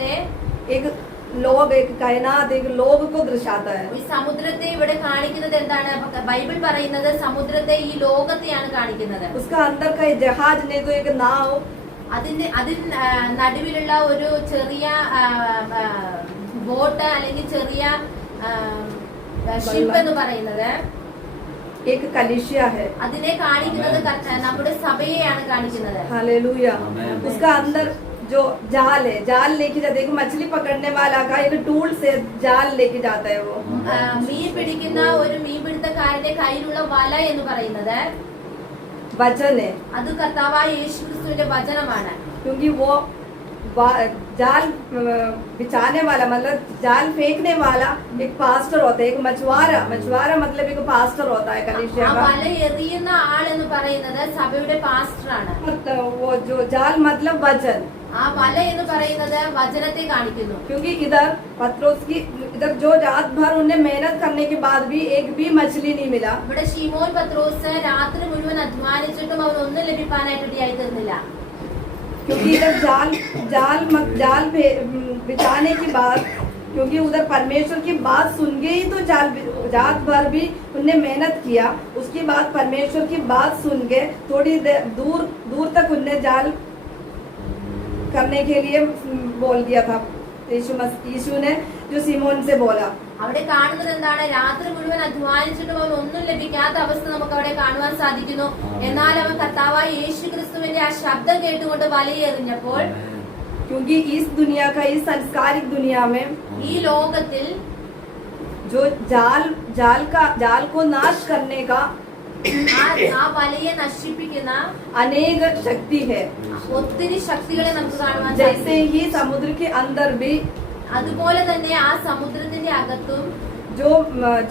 സമുദ്രത്തെ एक लोग, एक कायनात, एक लोग को दर्शाता है. ഈ സമുദ്രത്തെ ഇവിടെ കാണിക്കുന്നത് എന്താണ്? ബൈബിൾ പറയുന്നത് സമുദ്രത്തെ ഈ ലോകത്തെയാണ് കാണിക്കുന്നത്. उसका अंदर का जहाज नहीं तो एक नाव, അതിന് നടുവിലുള്ള ഒരു ചെറിയ ബോട്ട് അല്ലെങ്കിൽ ചെറിയ ഷിപ്പ് എന്ന് പറയുന്നത് एक कलीसिया है. അതിനെ കാണിക്കുന്നത് നമ്മുടെ സഭയെയാണ് കാണിക്കുന്നത്. हालेलुया. उसका अंदर जो जाल है, जाल लेके जाते, एक मछली पकड़ने वाला का एक टूल से जाल लेके जाता है वो. മീൻ പിടിക്കുന്ന ഒരു മീൻപിടുത്തക്കാരന്റെ കയ്യിലുള്ള വല എന്ന് പറയുന്നത് वचन है. അത് കർത്താവായ യേശുക്രിസ്തുവിന്റെ വചനമാണ്. क्योंकि वो जाल बिछाने वाला मतलब जाल फेंकने वाला एक पास्टर होता है, एक मछुआरा. मछुआरा मतलब एक पास्टर होता है कलीसिया ആ का. വല എറിയുന്ന ആൾ എന്ന് പറയുന്നത് സഭയുടെ പാസ്റ്ററാണ്. वो जो जाल मतलब वचन. ആ വല എന്ന് പറയുന്നത് വചനത്തെ കാണിക്കുന്നു. क्योंकि इधर पत्रोस की इधर जो रात भर उन्हें मेहनत करने के बाद भी एक भी मछली नहीं मिला. ഇവിടെ ശിമോൻ പത്രോസ് രാത്രി മുഴുവൻ അധ്വാനിച്ചിട്ടും അവൻ ഒന്നും ലഭിക്കാനായിട്ട് ഇടയായി തീർന്നില്ല. क्योंकि इधर जाल बिछाने के बाद, क्योंकि उधर परमेश्वर की बात सुन के ही तो रात भर भी उन्हें मेहनत किया. उसके बाद परमेश्वर की बात सुन के थोड़ी देर दूर तक उन्हें जाल करने के लिए बोल दिया था. यीशु ने जो सिमोन से बोला. അവിടെ കാണുന്നത് എന്താണ്? രാത്രി മുഴുവൻ അധ്വാനിച്ചിട്ടും അവൻ ഒന്നും ലഭിക്കാത്ത അവസ്ഥ നമുക്ക് അവിടെ കാണുവാൻ സാധിക്കുന്നു. എന്നാൽ അവൻ കർത്താവായ യേശുക്രിസ്തുവിന്റെ ആ ശബ്ദം കേട്ടുകൊണ്ട് വലയെറിഞ്ഞപ്പോൾ, क्योंकि इस दुनिया का, इस संस्कारिक दुनिया में ഈ ലോകത്തിൽ जो जाल को नाश करने का ആ വലയെ നശിപ്പിക്കുന്ന अनेक शक्ति है. ഒത്തിരി ശക്തികളെ നമുക്ക് കാണുവാൻ जैसे സാധിക്കും. ही समुद्र के अंदर भी അതുപോലെ തന്നെ ആ സമുദ്രത്തിന്റെ അകത്തും जो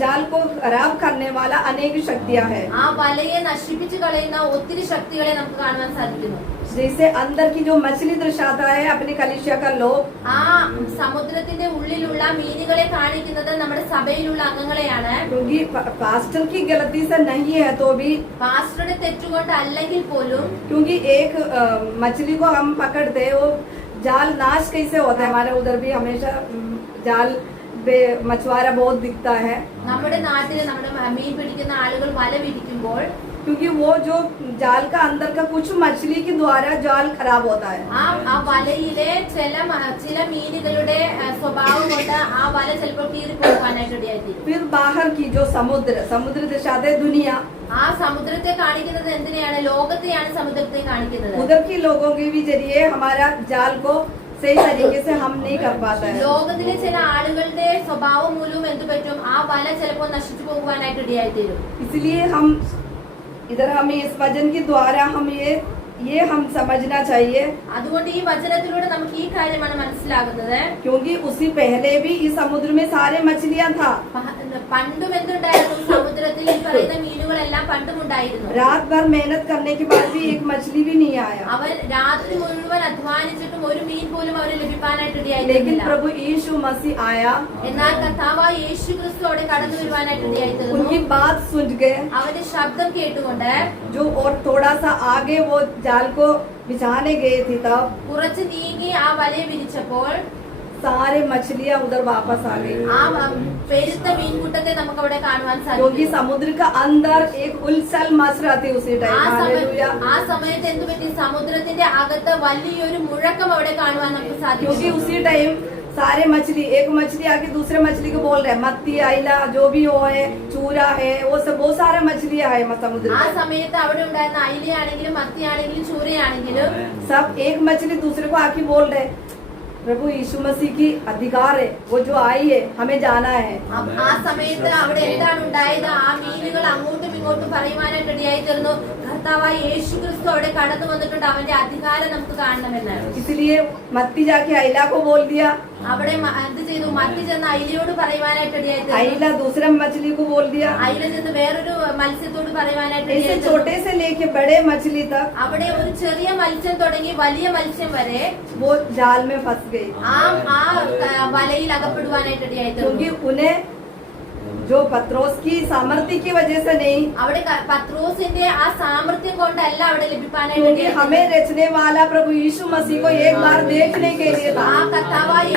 जाल को खराब करने वाला अनेक शक्तियां है. ആ വലയെ നശിപ്പിച്ചു കളയുന്ന ഒത്തിരി ശക്തികളെ നമുക്ക് കാണുവാൻ സാധിക്കുന്നു. जैसे अंदर की जो मछली दर्शाता है अपनी कलीसिया का लोग, ആ സമുദ്രത്തിന്റെ ഉള്ളിലുള്ള മീനുകളെ കാണിക്കുന്നത് നമ്മുടെ സഭയിലുള്ള അംഗങ്ങളെയാണ്. क्योंकि पास्टर की गलती से नहीं है तो भी, പാസ്റ്ററുടെ തെറ്റുകൊണ്ട് അല്ലെങ്കിൽ പോലും, क्योंकि एक मछली को हम पकड़ते हैं, वो जाल नाश कैसे होता है. हमारे उधर भी हमेशा जाल मछुआरा बहुत दिखता है. നമ്മുടെ നാട്ടിൽ നമ്മുടെ മീൻ പിടിക്കുന്ന ആളുകൾ വല വിരിക്കുമ്പോൾ, क्योंकि वो जो जाल का अंदर का कुछ मछली के द्वारा जाल खराब होता है. ആ വലയിലെ ചില മീനുകളുടെ സ്വഭാവം കൊണ്ട് ആ വല ചിലപ്പോൾ കീറിപ്പോകാനായിട്ട് ഇടയായിത്തീരും. फिर बाहर की जो समुद्र दर्शाते है दुनिया, ആ സമുദ്രത്തെ കാണിക്കുന്നത് എന്തിനെയാണ്? ലോകത്തെയാണ് സമുദ്രത്തെ കാണിക്കുന്നത്. उधर के लोगों के भी जरिए हमारा जाल को सही तरीके से हम नहीं कर पाता है. ലോകത്തിലെ ചില ആളുകളുടെ സ്വഭാവം മൂലം എന്ത് പറ്റും? ആ വല ചിലപ്പോൾ നശിച്ചു പോകുവാനായിട്ട് ഇടയായിത്തീരും. इसलिए हम इधर हमें इस वचन के द्वारा हम ये हम समझना चाहिए. അതുകൊണ്ട് ഈ വചനത്തിലൂടെ നമുക്ക് ഈ കാര്യമാണ് മനസ്സിലാകുന്നത്. क्योंकि उसी पहले भी इस समुद्र में सारे मछलियां था. പണ്ടും എന്തുണ്ടായിരുന്നു? സമുദ്രത്തിൽ ഈ പറയുന്ന മീനുകളെല്ലാം പണ്ടും ഉണ്ടായിരുന്നു. रात भर मेहनत करने के बाद भी एक मछली भी नहीं आया. അവൻ രാത്രി മുഴുവൻ അധ്വാനിച്ചിട്ടും ഒരു മീൻ പോലും അവന് ലഭിക്കാനായിട്ട് लेकिन ഇടയായില്ല. प्रभु यीशु मसीह आया, എന്നാൽ കർത്താവായ യേശു ക്രിസ്തു അവിടെ കടന്നു വരുവാനായിട്ട് ഇടയായിത്തീർന്നു. उनकी बात सुन के അവന്റെ ശബ്ദം കേട്ടുകൊണ്ട് जो और थोड़ा सा आगे वो जाल को बिछाने गए थे, तब കുറച്ച് നീങ്ങി ആ വലയെ വിരിച്ചപ്പോൾ सारे मछलियां उधर वापस आ गई. ആ പെരുത്ത മീൻകൂട്ടത്തെ നമുക്ക് അവിടെ കാണുവാൻ क्योंकि സാധിക്കും. समुद्र का अंदर एक उलझल मच रहा थी उसी टाइम. हालेलुया. ആ സമയത്ത് എന്ത് പറ്റി? സമുദ്രത്തിന്റെ അകത്ത് വലിയൊരു മുഴക്കം അവിടെ കാണുവാൻ നമുക്ക് क्योंकि സാധിക്കും. उसी टाइम सारे मछली, एक मछली आके दूसरे मछली को बोल रहे हैं, मत्ती, आइला, जो भी हो है, चूरा है, वो सब बहुत सारे मछलियां है समुद्र ആ में. സമയത്ത് അവിടെ ഉണ്ടായിരുന്ന അയിലയാണെങ്കിലും മത്തിയാണെങ്കിലും ചൂരയാണെങ്കിലും सब एक मछली दूसरे को आके बोल रहे, प्रभु यीशु मसीह की अधिकार है, वो जो आई है हमें जाना है. ആ സമയത്ത് അവിടെ എന്താണ് ഉണ്ടായത്? ആ മീനുകൾ അങ്ങോട്ടും ഇങ്ങോട്ടും പറയുവാനായിട്ട് ഇടയായി തീർന്നു. കർത്താവായ യേശു ക്രിസ്തു അവിടെ കടന്നു വന്നിട്ടുണ്ട്. അവന്റെ അധികാരം നമുക്ക് കാണണമെന്നാണ്. इसलिए मत्ती जाके आइला को बोल दिया, അവിടെ എന്ത് ചെയ്തു? മത്തി ചെന്ന് അയിലയോട് പറയുവാനായിട്ട് ഇടയായി തീർന്നു. आइला दूसरे मछली को बोल दिया. അയില ചെന്ന് വേറൊരു മത്സ്യത്തോട് പറയുവാനായിട്ട് ऐसे ഇടയായി തീർന്നു. छोटे से लेके बड़े मछली तक അവിടെ ഒരു ചെറിയ മത്സ്യം തുടങ്ങി വലിയ മത്സ്യം വരെ वो जाल में फंस गई. ആ വലയിൽ അകപ്പെടുവാനായിട്ട് ഇടയായി തീർന്നു. क्योंकि उन्हें जो पत्रोस की सामर्थ्य की वजह से नहीं, അവിടെ പത്രോസിന്റെ ആ സാമർത്ഥ്യം കൊണ്ടല്ല അവിടെ ലഭിക്കാനായിട്ട് क्योंकि ഇടയായി हमें रचने वाला प्रभु यीशु मसीह को एक बार देखने के लिए ആ था. കർത്താവായ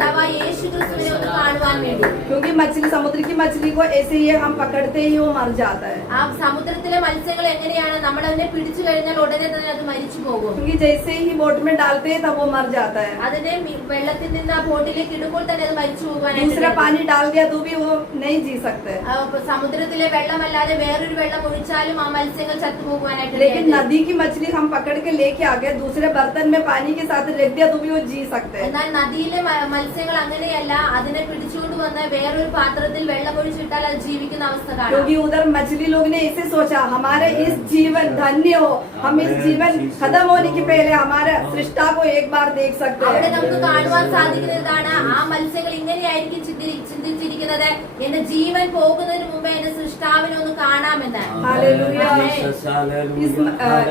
കർത്താവായ യേശു ക്രിസ്തുവിനെ ഒന്ന് കാണുവാൻ വേണ്ടി. क्योंकि मछली समुद्र की मछली को ऐसे ही हम पकड़ते ही वो मर जाता है. ആ സമുദ്രത്തിലെ മത്സ്യങ്ങൾ എങ്ങനെയാണ് നമ്മൾ അതിനെ പിടിച്ചു കഴിഞ്ഞാൽ ഉടനെ തന്നെ അത് മരിച്ചു പോകും. क्योंकि जैसे ही बोट में डालते हैं तब वो मर जाता है. അതിനെ വെള്ളത്തിൽ നിന്ന് ആ ബോട്ടിലേക്ക് ഇടുമ്പോൾ തന്നെ അത് മരിച്ചു പോകാനായിട്ട്. दूसरा पानी डाल दिया तो भी वो नहीं जी सकते. സമുദ്രത്തിലെ വെള്ളമല്ലാതെ വേറൊരു വെള്ളം ഒഴിച്ചാലും ആ മത്സ്യങ്ങൾ ചത്തുപോകാനായിട്ട്. लेकिन नदी की मछली हम पकड़ के लेके आ गए, दूसरे बर्तन में पानी के साथ रख दिया तो भी वो जी सकते हैं. എന്നാൽ നദിയിലെ മത്സ്യങ്ങൾ അങ്ങനെയല്ല, അതിനെ പിടിച്ചുകൊണ്ട് വന്ന് വേറൊരു പാത്രത്തിൽ വെള്ളം ഒഴിച്ചിട്ടാൽ അത് ജീവിക്കുന്ന അവസ്ഥ കാണാം. क्योंकि उधर मछली लोग ने ऐसे सोचा हमारे इस जीवन धन्य हो, हम इस जीवन खत्म होने के पहले हमारे सृष्टा को एक बार देख सकते അവിടെ हैं. നമുക്ക് കാണുവാൻ സാധിക്കുന്നതാണ് ആ മത്സ്യങ്ങൾ ഇങ്ങനെയായിരിക്കും ചിന്തിച്ചിരിക്കുന്നത്, എന്റെ ജീവൻ പോകുന്നതിന് മുമ്പേ എന്റെ സൃഷ്ടാവിനെ ഒന്ന് കാണാമെന്ന്. हालेलुया.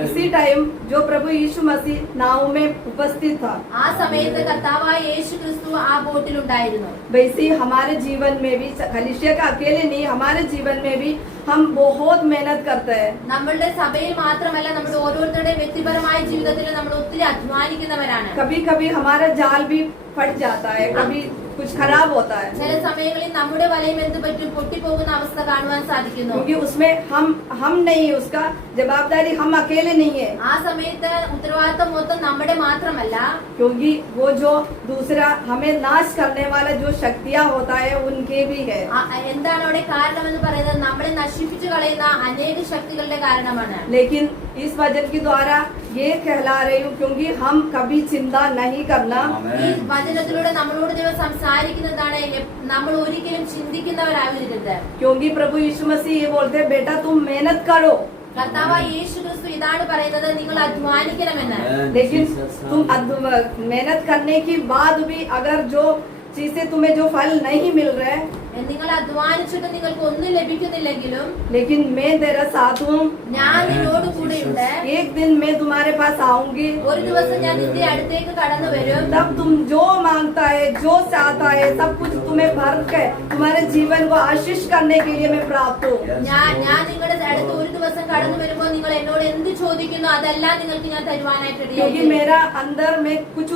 इसी टाइम जो प्रभु यीशु मसीह नाव में उपस्थित था, ആ സമയത്ത് കർത്താവായ യേശു ക്രിസ്തു ആ ബോട്ടിലുണ്ടായിരുന്നു. वैसे ही हमारे जीवन में भी कलीसिया का अकेले नहीं, हमारे जीवन में भी हम बहुत मेहनत करते हैं. നമ്മളുടെ സഭയിൽ മാത്രമല്ല, നമ്മുടെ ഓരോരുത്തരുടെയും വ്യക്തിപരമായ ജീവിതത്തിൽ നമ്മൾ ഒത്തിരി അധ്വാനിക്കുന്നവരാണ്. कभी कभी हमारा जाल भी फट जाता है, कभी कुछ खराब होता है. ചില സമയങ്ങളിൽ നമ്മുടെ വലയം എന്ത് പറ്റും, പൊട്ടിപ്പോകുന്ന അവസ്ഥ കാണുവാൻ സാധിക്കുന്നു. क्योंकि उसमें हम नहीं, उसका जवाबदारी हम अकेले नहीं है. ആ സമയത്ത് ഉത്തരവാദിത്തം മൊത്തം നമ്മുടെ മാത്രമല്ല, क्योंकि वो जो दूसरा हमें नाश करने वाला जो शक्तियाँ होता है उनके भी है. എന്താണ് അവിടെ കാരണമെന്ന് പറയുന്നത്, നമ്മളെ നശിപ്പിച്ചു കളയുന്ന അനേക ശക്തികളുടെ കാരണമാണ്. लेकिन इस वचन के द्वारा ये कहला रही हूँ, क्योंकि हम कभी चिंता नहीं करना. ഈ വചനത്തിലൂടെ നമ്മളോട് ദൈവം സംസാരിക്കുന്നതാണ്, നമ്മൾ ഒരിക്കലും ചിന്തിക്കുന്നവരാകരുത്. क्योंकि प्रभु यीशु मसीह ये बोलते हैं बेटा तुम मेहनत करो. കർത്താവായ യേശു ക്രിസ്തു ഇതാണ് പറയുന്നത്, നിങ്ങൾ അധ്വാനിക്കണമെന്ന്. लेकिन तुम मेहनत करने के बाद भी अगर जो चीज से तुम्हें जो फल नहीं मिल रहा है, നിങ്ങൾ അധ്വാനിച്ചിട്ട് നിങ്ങൾക്ക് ഒന്നും ലഭിക്കുന്നില്ലെങ്കിലും, लेकिन मैं तेरा साथ हूँ. ഞാൻ നിന്നോട് കൂടെയുണ്ട്. एक दिन मैं तुम्हारे पास आऊंगी. ഒരു ദിവസം ഞാൻ നിന്റെ അടുത്തേക്ക് കടന്നു വരും. तब तुम जो मांगता है, जो चाहता है, सब कुछ तुम्हें भर के तुम्हारे जीवन को आशीष करने के लिए मैं प्राप्त हूँ. ഞാൻ നിങ്ങളുടെ അടുത്ത് ഒരു ദിവസം കടന്നു വരുമ്പോൾ നിങ്ങൾ എന്നോട് എന്ത് ചോദിക്കുന്നു അതെല്ലാം നിങ്ങൾക്ക് ഞാൻ തരുവാനായിട്ട് क्योंकि ready. मेरा अंदर में कुछ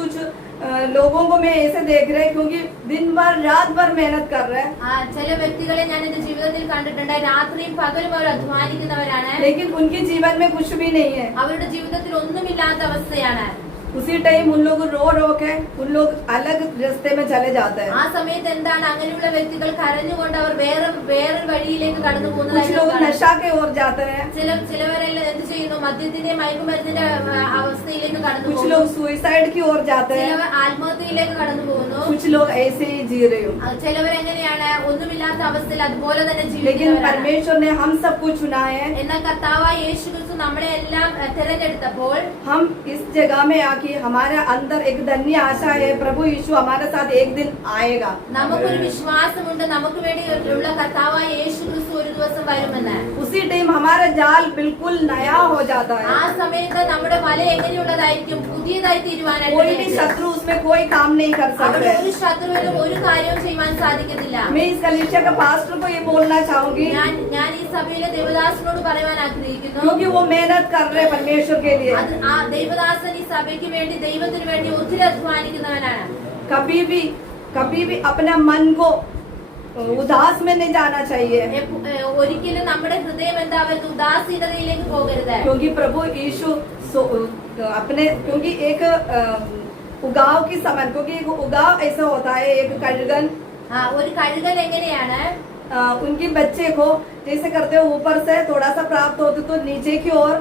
लोगों को मैं ऐसे देख रहे, क्योंकि दिन भर रात भर मेहनत कर रहे हैं, ചില വ്യക്തികളെ ഞാൻ എന്റെ ജീവിതത്തിൽ കണ്ടിട്ടുണ്ട്, രാത്രിയും പകലും അവർ അധ്വാനിക്കുന്നവരാണ്. लेकिन उनके जीवन में कुछ भी नहीं है. അവരുടെ ജീവിതത്തിൽ ഒന്നുമില്ലാത്ത അവസ്ഥയാണ്. उसी टाइम उन लोग रो के उन लोग अलग रास्ते में चले जाते हैं. ആ സമയത്ത് എന്താണ്, അങ്ങനെയുള്ള വ്യക്തികൾ കരഞ്ഞുകൊണ്ട് അവർ വേറൊരു വഴിയിലേക്ക് കടന്നു कुछ लोग പോകുന്നത്. नशा के ओर जाते हैं, ചിലവരെല്ലാം എന്ത് ചെയ്യുന്നു, മദ്യത്തിന്റെ മയക്കുമരുന്നിന്റെ അവസ്ഥയിലേക്ക് കടന്നു कुछ പോകുന്നു. लोग सुइसाइड की ओर जाते हैं, ചിലവർ ആത്മഹത്യയിലേക്ക് കടന്നു പോകുന്നു. कुछ लोग ऐसे ही जी रहे हो. ചിലവരെങ്ങനെയാണ്, ഒന്നുമില്ലാത്ത അവസ്ഥയിൽ അതുപോലെ തന്നെ लेकिन ജീവിക്കുന്നവരാണ്. परमेश्वर ने हम सबको चुना है. എന്നാൽ കർത്താവായ യേശു ക്രിസ്തു നമ്മളെ എല്ലാം തിരഞ്ഞെടുത്തപ്പോൾ हम इस जगह में आके हमारे अंदर एक धन्य आशा है, प्रभु यीशु हमारे साथ एक दिन आएगा. നമുക്കൊരു വിശ്വാസമുണ്ട്, നമുക്ക് വേണ്ടിയുള്ള കർത്താവായ യേശു ക്രിസ്തു ഒരു ദിവസം വരുമെന്ന്. उसी टाइम हमारा जाल बिल्कुल नया हो जाता ആ है. സമയത്ത് നമ്മുടെ വല എങ്ങനെയുള്ളതായിരിക്കും, പുതിയതായി തീരുവാനായിട്ട് कोई भी शत्रु उसमें कोई काम नहीं कर അവിടെ सकते. ഒരു ശത്രുവിനും ഒരു കാര്യവും ചെയ്യുവാൻ സാധിക്കത്തില്ല. मैं इस कलीसिया का पास्टर को ये बोलना चाहूंगी, ഞാൻ ഈ സഭയിലെ ദേവദാസനോട് പറയുവാൻ ആഗ്രഹിക്കുന്നു, क्योंकि वो मेहनत कर रहे हैं परमेश्वर के लिए. അത് ആ ദേവദാസൻ ഈ സഭയ്ക്ക് വേണ്ടി, ദൈവത്തിന് വേണ്ടി ഒത്തിരി അധ്വാനിക്കുന്നവനാണ്. कभी भी अपना मन को उदास में नहीं जाना चाहिए. ഒരിക്കലും നമ്മുടെ ഹൃദയം എന്താവരുത്, ഉദാസീനതയിലേക്ക് പോകരുത്. क्योंकि प्रभु यीशु अपने, क्योंकि एक उगाव की समय, क्योंकि एक उगाव ऐसा होता है, एक कड़गन ഒരു കഴുകൻ എങ്ങനെയാണ്, उनके बच्चे को जैसे करते हो ऊपर से थोड़ा सा प्राप्त होते तो नीचे की ओर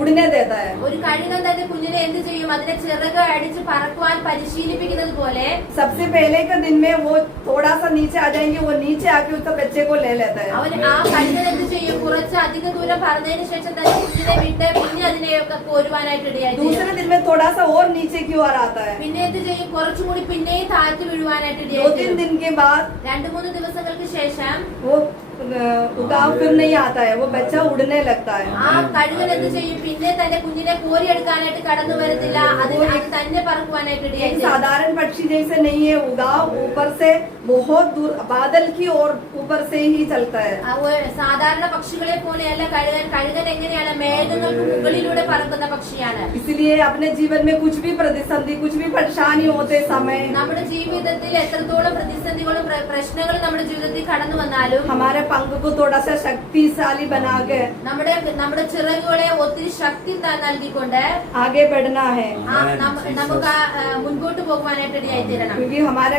उड़ने देता है. ഒരു കഴുകൻ തന്റെ കുഞ്ഞിനെ എന്ത് ചെയ്യും, അതിനെ ചിറക് അടിച്ച് പറക്കുവാൻ പരിശീലിപ്പിക്കുന്നത് പോലെ सबसे पहले के दिन में वो थोड़ा सा नीचे आ जाएंगे, वो नीचे आके उसका बच्चे को ले लेता है. അവൻ ആ കഴുകൻ എന്ത് ചെയ്യും, കുറച്ച് അധിക ദൂരം പറന്നതിന് ശേഷം തന്റെ കുഞ്ഞിനെ വിട്ട് പിന്നെ അതിനെയൊക്കെ പോരുവാനായിട്ട് ഇടയായി. दूसरे दिन में थोड़ा सा और नीचे की ओर आता है. പിന്നെ എന്ത് ചെയ്യും, കുറച്ചുകൂടി പിന്നെയും താഴ്ത്തി വീഴുവാനായിട്ട് 2-3 ഇടയായി. दिन के बाद 2-3 ദിവസങ്ങൾക്ക് ശേഷം वो उगाव फिर नहीं आता है, वो बच्चा उड़ने लगता है. ആ കഴുകൻ എന്ത് ചെയ്യും, പിന്നെ തന്റെ കുഞ്ഞിനെ കോരിയെടുക്കാനായിട്ട് കടന്നു വരത്തില്ല, അത് തന്നെ പറക്കുവാനായിട്ട് एक ഇടയായി. साधारण पक्षी जैसे नहीं है, उगाव ऊपर से बहुत दूर बादल की ओर ऊपर से ही चलता है. സാധാരണ പക്ഷികളെ പോലെയല്ല കഴുകൻ. കഴുകൻ എങ്ങനെയാണ്, മേഘങ്ങൾക്ക് മുകളിലൂടെ പറക്കുന്ന പക്ഷിയാണ്. इसलिए अपने जीवन में कुछ भी प्रतिसंधि, कुछ भी परेशानी होते समय നമ്മുടെ ജീവിതത്തിൽ എത്രത്തോളം പ്രതിസന്ധികളും പ്രശ്നങ്ങളും നമ്മുടെ ജീവിതത്തിൽ കടന്നു വന്നാലും हमारे पंख को थोड़ा सा शक्तिशाली बना के നമ്മുടെ ചിറകുകളെ ഒത്തിരി ശക്തി നൽകിക്കൊണ്ട് आगे बढ़ना है, നമുക്ക് മുൻപോട്ട് പോകുവാനായിട്ട് ഇടയായി തീരണം. क्योंकि हमारे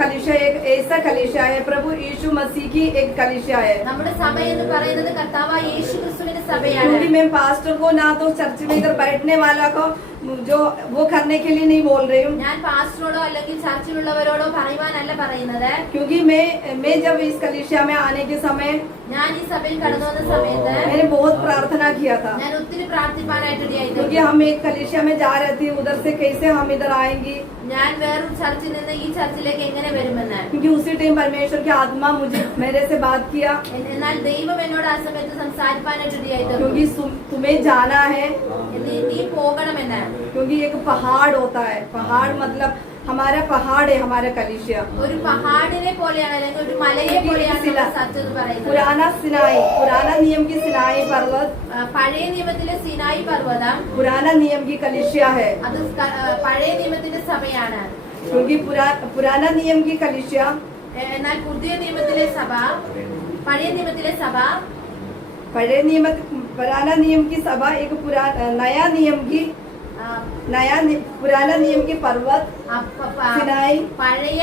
कलीसिया एक ऐसा कलीसिया है, प्रभु यीशु मसीह की एक कलीसिया है. നമ്മുടെ സഭ എന്ന് പറയുന്നത് കർത്താവായ യേശു ക്രിസ്തുവിന്റെ സഭയാണ്. क्योंकि मैं पास्टर को ना तो चर्च में इधर बैठने वाला को जो वो करने के लिए नहीं बोल रही हूँ, ഞാൻ പാസ്റ്ററോടോ അല്ലെങ്കിൽ ചർച്ചിലുള്ളവരോടോ പറയുവാനല്ല പറയുന്നത്. क्योंकि मैं जब इस कलीसिया में आने के समय ഞാൻ ഈ സഭയിൽ കടന്നു വന്ന സമയത്ത് मैंने बहुत प्रार्थना किया था, ഞാൻ ഒത്തിരി പ്രാർത്ഥിപ്പാനായിട്ട് ഇടയായി क्योंकि തീർന്നു. हम एक कलीसिया में जा रहे थे, उधर से कैसे हम इधर आएंगी, ഞാൻ വേറൊരു ചർച്ചിൽ നിന്ന് ഈ ചർച്ചിലേക്ക് എങ്ങനെ വരുമെന്ന്. क्योंकि उसी टाइम परमेश्वर की आत्मा मेरे से बात किया, എന്നാൽ ദൈവം എന്നോട് ആ സമയത്ത് സംസാരിപ്പാനായിട്ട് ഇടയായി തീർന്നു. क्योंकि तुम्हें जाना है, നീ പോകണമെന്ന്. क्योंकि एक पहाड़ होता है, पहाड़ मतलब हमारा पहाड़ है, हमारा कलीसिया ഒരു പഹാടിനെ പോലെയാണ് അല്ലെങ്കിൽ ഒരു മലയെ പോലെയാണ് ചർച്ച് എന്ന് പറയുന്നത്. पुराना नियम की सिनाई पर्वत, പഴയ നിയമത്തിലെ സിനായി പർവ്വതം पुराना नियम की कलीसिया है, അത് പഴയ നിയമത്തിന്റെ സഭയാണ്. क्योंकि पुराना नियम की कलीसिया എന്നാൽ पुराने नियमത്തിലെ സഭ पुराना नियम की सभा एक नया नियम की पुराना नियम की पर्वत सिनाई, പഴയ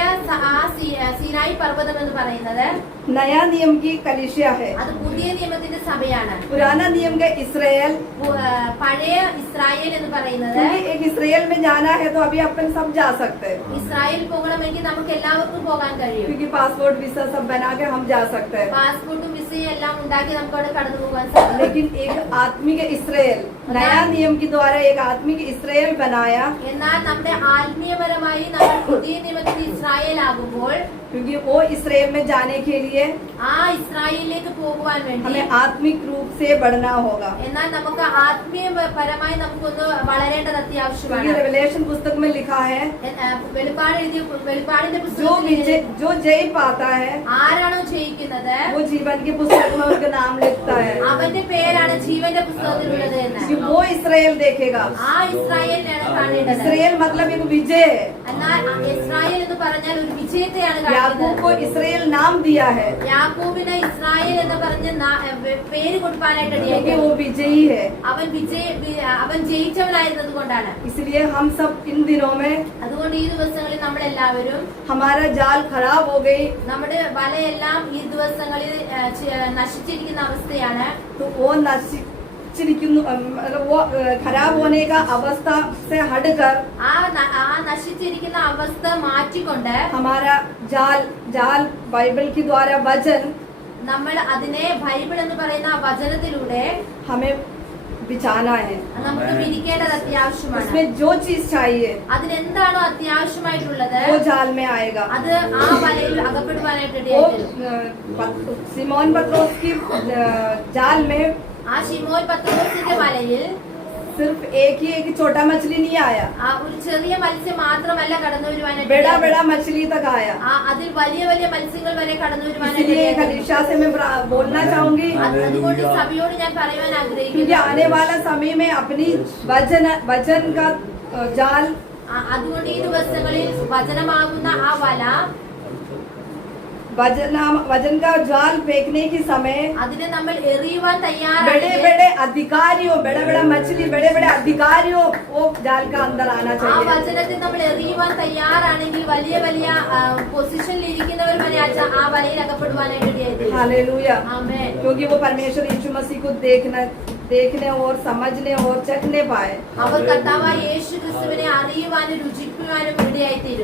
സിനായി പർവ്വതം എന്ന് പറയുന്നത് नया नियम की कलीसिया है. അത് പുതിയ നിയമത്തിന്റെ സഭയാണ്. पुराना नियम का इसराइल, പഴയ ഇസ്രായേൽ എന്ന് പറയുന്നത് एक इसराइल में जाना है तो अभी अपन सब जा सकते हैं, ഇസ്രായേൽ പോകണമെങ്കിൽ നമുക്ക് എല്ലാവർക്കും പോകാൻ കഴിയും. क्योंकि पासपोर्ट वीसा सब बना के हम जा सकते हैं. പാസ്പോർട്ടും വിസയും എല്ലാം ഉണ്ടാക്കി നമുക്ക് അവിടെ കടന്നു പോകാൻ സാധിക്കും. लेकिन एक आत्मिक इसराइल, नया नियम के द्वारा एक आत्मिक इसराइल बनाया, എന്നാൽ നമ്മുടെ ആത്മീയപരമായി നമ്മൾ പുതിയ നിയമത്തിൽ ഇസ്രായേൽ ആകുമ്പോൾ क्योंकि वो इसराइल में जाने के लिए ആ ഇസ്രായേലിലേക്ക് പോകുവാൻ വേണ്ടി हमें आत्मिक रूप से बढ़ना होगा. എന്നാൽ നമുക്ക് ആത്മീയപരമായി നമുക്കൊന്ന് വളരേണ്ടത് അത്യാവശ്യമാണ്. क्योंकि रेवलेशन पुस्तक में लिखा है, വെളിപ്പാടിന്റെ പുസ്തകത്തിൽ जो जय पाता है ആരാണോ ജയിക്കുന്നത് वो जीवन की पुस्तक में उनका नाम लिखता है, അവന്റെ പേരാണ് ജീവന്റെ പുസ്തകത്തിലുള്ളത് എന്ന്. कि वो इसराइल देखेगा. ആ ഇസ്രായേലിനെയാണ് കാണേണ്ടത്. इसराइल मतलब एक विजय है. എന്നാൽ ഇസ്രായേൽ എന്ന് പറഞ്ഞാൽ ഒരു വിജയത്തെയാണ് याकूब കാണിക്കുന്നത്. को इसराइल नाम दिया है, യാക്കോബിന് ഇസ്രായേൽ എന്ന് പറഞ്ഞ് പേര് കൊടുക്കാനായിട്ട് क्योंकि ഇടയായി. वो विजयी है. അവൻ ജയിച്ചവനായിരുന്നത് കൊണ്ടാണ്. इसलिए हम सब इन दिनों में അതുകൊണ്ട് ഈ ദിവസങ്ങളിൽ നമ്മളെല്ലാവരും हमारा जाल खराब हो गई നമ്മുടെ വലയെല്ലാം ഈ ദിവസങ്ങളിൽ നശിച്ചിരിക്കുന്ന അവസ്ഥയാണ്. तो वो वो खराब होने का अवस्था से हटकर ആ നശിച്ചിരിക്കുന്ന അവസ്ഥ മാറ്റിക്കൊണ്ട് हमारा जाल बाइबल के द्वारा वचन നമ്മൾ അതിനെ ബൈബിൾ എന്ന് പറയുന്ന ആ വചനത്തിലൂടെ हमें बिछाना है. നമുക്ക് വിരിക്കേണ്ടത് അത്യാവശ്യമാണ്. उसमें जो चीज चाहिए അതിനെന്താണോ അത്യാവശ്യമായിട്ടുള്ളത് वो जाल में आएगा. അത് ആ വലയിൽ അകപ്പെടുവാനായിട്ട് वो ഇടയായി. सिमोन पत्रोस की जाल में ആ ശിമോൻ പത്രോസിന്റെ വലയിൽ सिर्फ एक छोटा मछली नहीं आया, ആ ഒരു ചെറിയ മത്സ്യം മാത്രമല്ല കടന്നു വരുവാനായിട്ട് बड़ा ഇടയായി. मछली तक आया. അതിൽ വലിയ വലിയ മത്സ്യങ്ങൾ വരെ കടന്നു വരുവാനായിട്ട് इसलिए ഇടയായി. कलीसिया से मैं बोलना चाहूंगी, അതുകൊണ്ട് സഭയോട് ഞാൻ പറയുവാൻ क्योंकि ആഗ്രഹിക്കുന്നു. आने वाला समय में अपनी वचन का जाल അതുകൊണ്ട് ഈ ദിവസങ്ങളിൽ വചനമാകുന്ന ആ വല वजन का जाल फेंकने के समय അതിനെ നമ്മൾ എറിയുവാൻ बड़े തയ്യാറാണ്. बड़े अधिकारियों, बड़ा मछली, बड़े अधिकारियों वो जाल का अंदर आना ആ चाहिए. വചനത്തിൽ നമ്മൾ എറിയുവാൻ തയ്യാറാണെങ്കിൽ വലിയ വലിയ പൊസിഷനിൽ ഇരിക്കുന്നവർ വരെ ആ വലയിൽ അകപ്പെടുവാനായിട്ട് ഇടയായി. हालेलुया. ആമേൻ. क्योंकि वो परमेश्वर यीशु मसीह को देखने और समझने और चखने पाए. അവർ കർത്താവായ യേശു ക്രിസ്തുവിനെ അറിയുവാനും രുചിക്കുവാനും ഇടയായി തീരും.